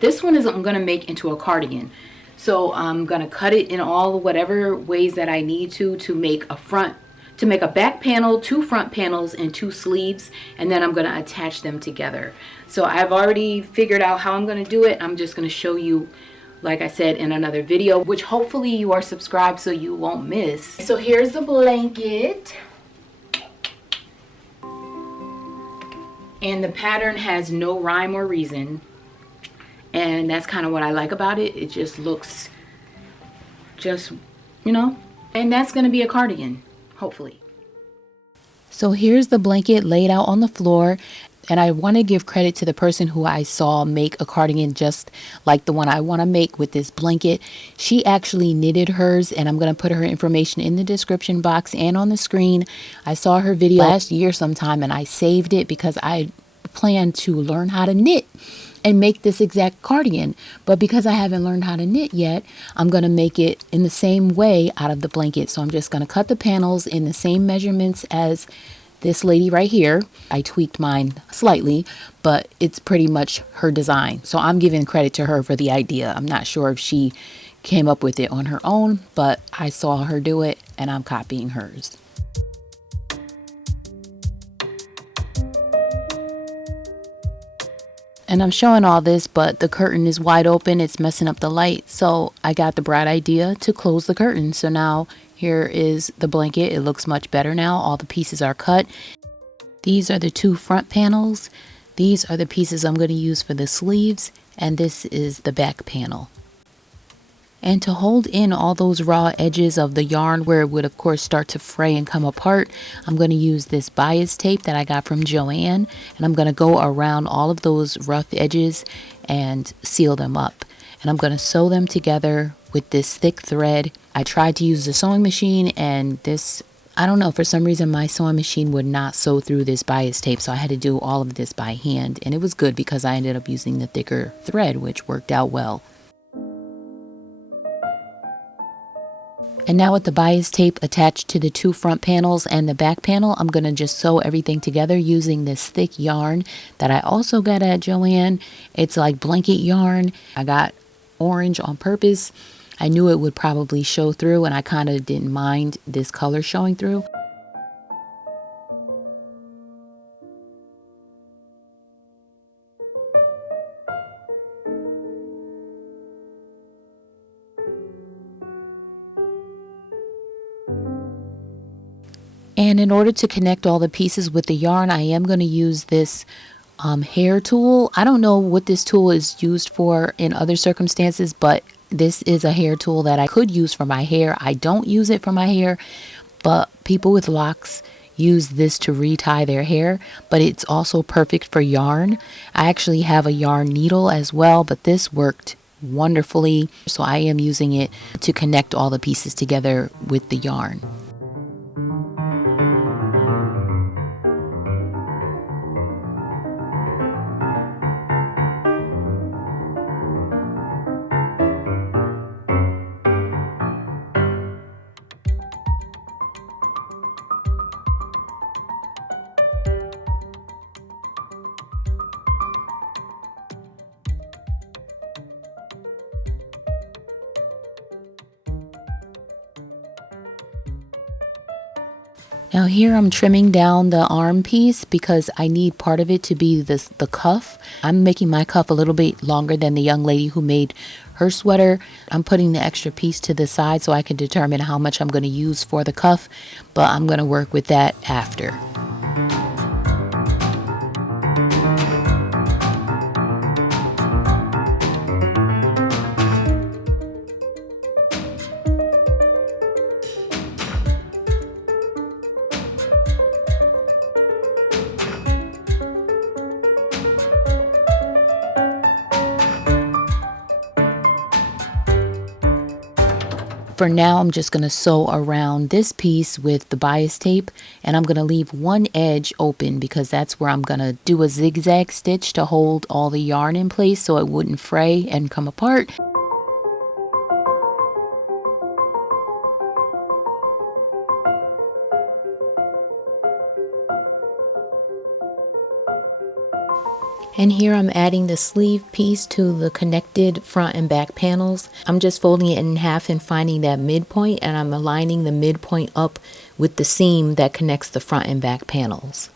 This one is I'm going to make into a cardigan. So I'm going to cut it in all whatever ways that I need to make a back panel, 2 front panels, and 2 sleeves, and then I'm going to attach them together. So I've already figured out how I'm going to do it. I'm just going to show you, like I said, in another video, which hopefully you are subscribed so you won't miss. So here's the blanket. And the pattern has no rhyme or reason. And that's kind of what I like about it. It just looks you know, and that's going to be a cardigan, hopefully. So here's the blanket laid out on the floor. And I want to give credit to the person who I saw make a cardigan just like the one I want to make with this blanket. She actually knitted hers, and I'm going to put her information in the description box and on the screen. I saw her video last year sometime, and I saved it because I plan to learn how to knit and make this exact cardigan. But because I haven't learned how to knit yet, I'm going to make it in the same way out of the blanket. So I'm just going to cut the panels in the same measurements as this lady right here. I tweaked mine slightly, but it's pretty much her design. So I'm giving credit to her for the idea. I'm not sure if she came up with it on her own, but I saw her do it and I'm copying hers. And I'm showing all this, but the curtain is wide open. It's messing up the light. So I got the bright idea to close the curtain. So now here is the blanket. It looks much better now. All the pieces are cut. These are the 2 front panels. These are the pieces I'm going to use for the sleeves. And this is the back panel. And to hold in all those raw edges of the yarn where it would of course start to fray and come apart, I'm going to use this bias tape that I got from Joann, and I'm going to go around all of those rough edges and seal them up. And I'm going to sew them together with this thick thread. I tried to use the sewing machine, and this, I don't know, for some reason my sewing machine would not sew through this bias tape, so I had to do all of this by hand. And it was good because I ended up using the thicker thread, which worked out well. And now with the bias tape attached to the 2 front panels and the back panel, I'm going to just sew everything together using this thick yarn that I also got at Joann. It's like blanket yarn. I got orange on purpose. I knew it would probably show through, and I kind of didn't mind this color showing through. And in order to connect all the pieces with the yarn, I am going to use this hair tool. I don't know what this tool is used for in other circumstances, but this is a hair tool that I could use for my hair. I don't use it for my hair, but people with locks use this to retie their hair, but it's also perfect for yarn. I actually have a yarn needle as well, but this worked wonderfully. So I am using it to connect all the pieces together with the yarn. Now here I'm trimming down the arm piece because I need part of it to be the cuff. I'm making my cuff a little bit longer than the young lady who made her sweater. I'm putting the extra piece to the side so I can determine how much I'm going to use for the cuff, but I'm going to work with that after. For now, I'm just going to sew around this piece with the bias tape, and I'm going to leave one edge open because that's where I'm going to do a zigzag stitch to hold all the yarn in place so it wouldn't fray and come apart. And here I'm adding the sleeve piece to the connected front and back panels. I'm just folding it in half and finding that midpoint, and I'm aligning the midpoint up with the seam that connects the front and back panels.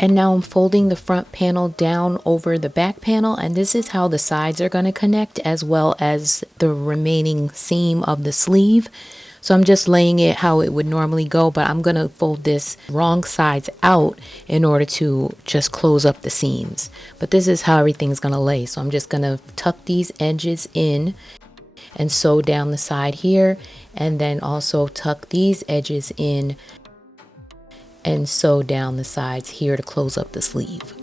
And now I'm folding the front panel down over the back panel, and this is how the sides are going to connect, as well as the remaining seam of the sleeve. So I'm just laying it how it would normally go, but I'm going to fold this wrong sides out in order to just close up the seams. But this is how everything's going to lay. So I'm just going to tuck these edges in and sew down the side here, and then also tuck these edges in and sew down the sides here to close up the sleeve.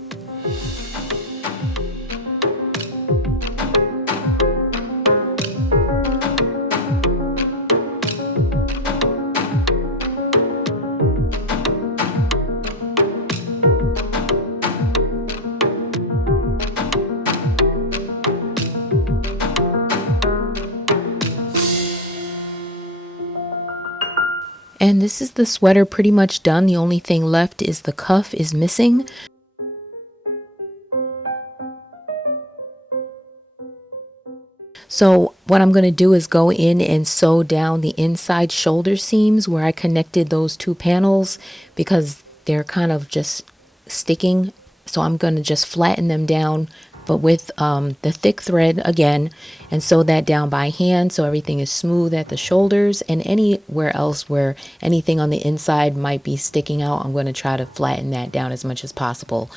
And this is the sweater pretty much done. The only thing left is the cuff is missing. So what I'm going to do is go in and sew down the inside shoulder seams where I connected those two panels because they're kind of just sticking. So I'm going to just flatten them down, but with the thick thread again, and sew that down by hand so everything is smooth at the shoulders, and anywhere else where anything on the inside might be sticking out, I'm going to try to flatten that down as much as possible.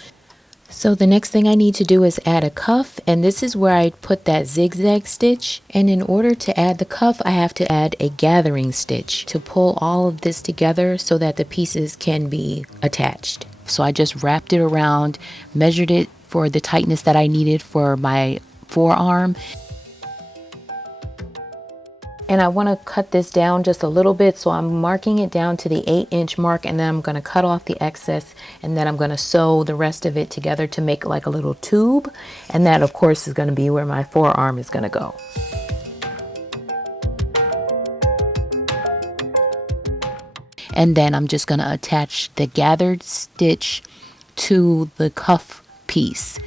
So the next thing I need to do is add a cuff, and this is where I put that zigzag stitch. And in order to add the cuff, I have to add a gathering stitch to pull all of this together so that the pieces can be attached. So I just wrapped it around, measured it for the tightness that I needed for my forearm. And I want to cut this down just a little bit, so I'm marking it down to the 8-inch mark, and then I'm going to cut off the excess, and then I'm going to sew the rest of it together to make like a little tube, and that of course is going to be where my forearm is going to go. And then I'm just going to attach the gathered stitch to the cuff piece.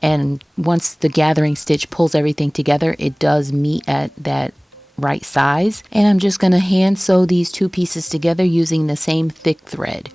And once the gathering stitch pulls everything together, it does meet at that right size. And I'm just going to hand sew these two pieces together using the same thick thread.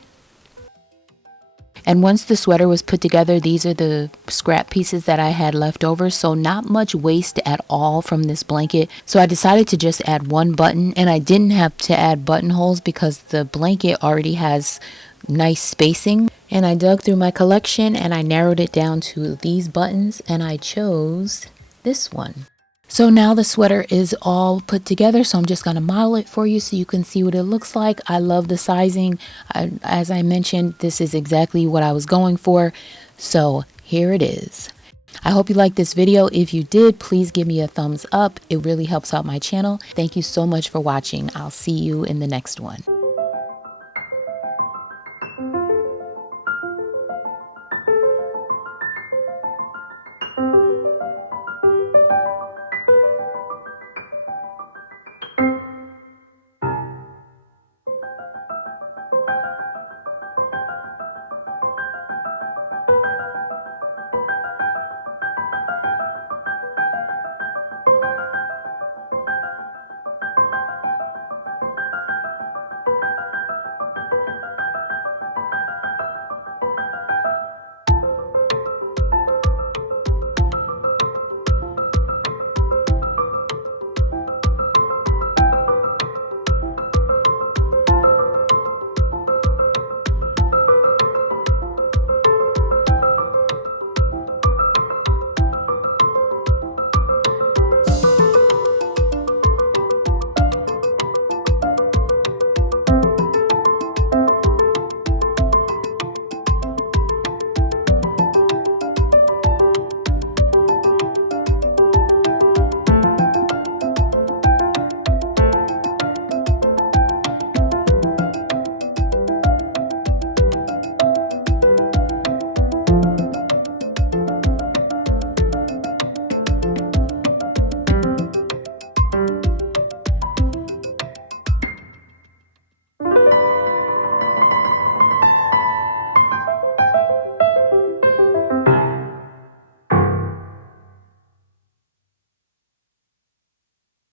And once the sweater was put together, these are the scrap pieces that I had left over. So not much waste at all from this blanket. So I decided to just add one button, and I didn't have to add buttonholes because the blanket already has nice spacing. And I dug through my collection and I narrowed it down to these buttons, and I chose this one. So now the sweater is all put together, so I'm just going to model it for you so you can see what it looks like. I love the sizing. As I mentioned, this is exactly what I was going for. So here it is. I hope you liked this video. If you did, please give me a thumbs up. It really helps out my channel. Thank you so much for watching. I'll see you in the next one.